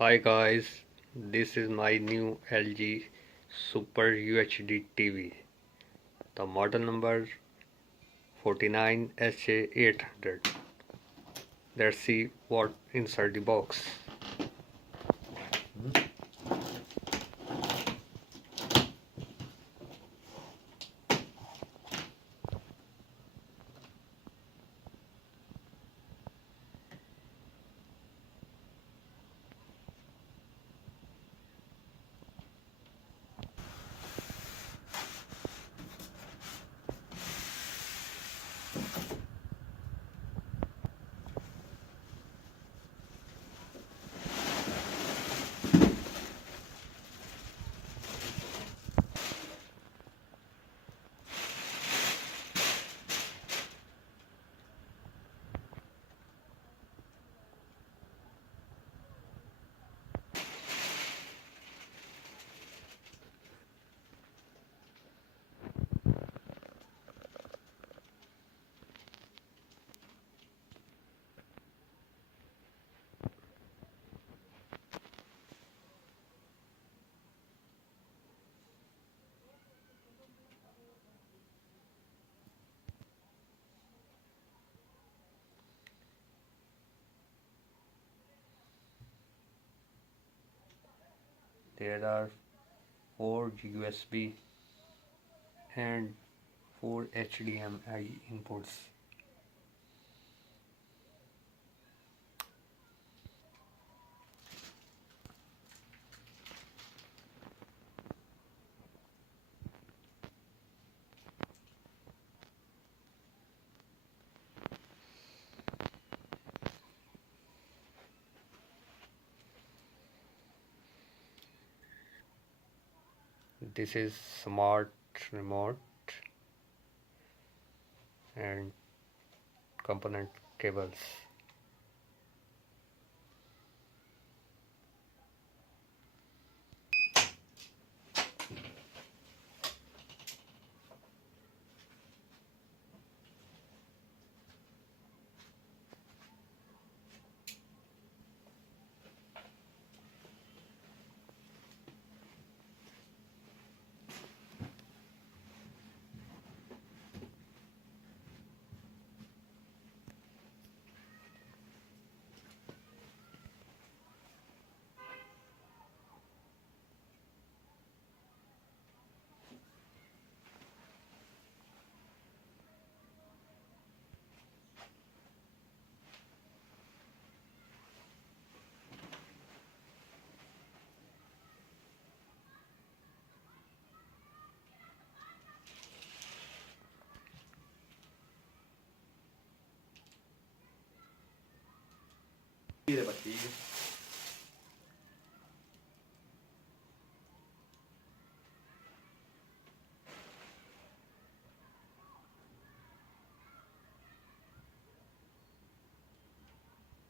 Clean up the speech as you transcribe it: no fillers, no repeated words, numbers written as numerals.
Hi guys, this is my new LG Super UHD TV. The model number 49HA800. Let's see what inside the box. There are 4 USB and 4 HDMI inputs. This is smart remote and component cables. Dire, Battiglio.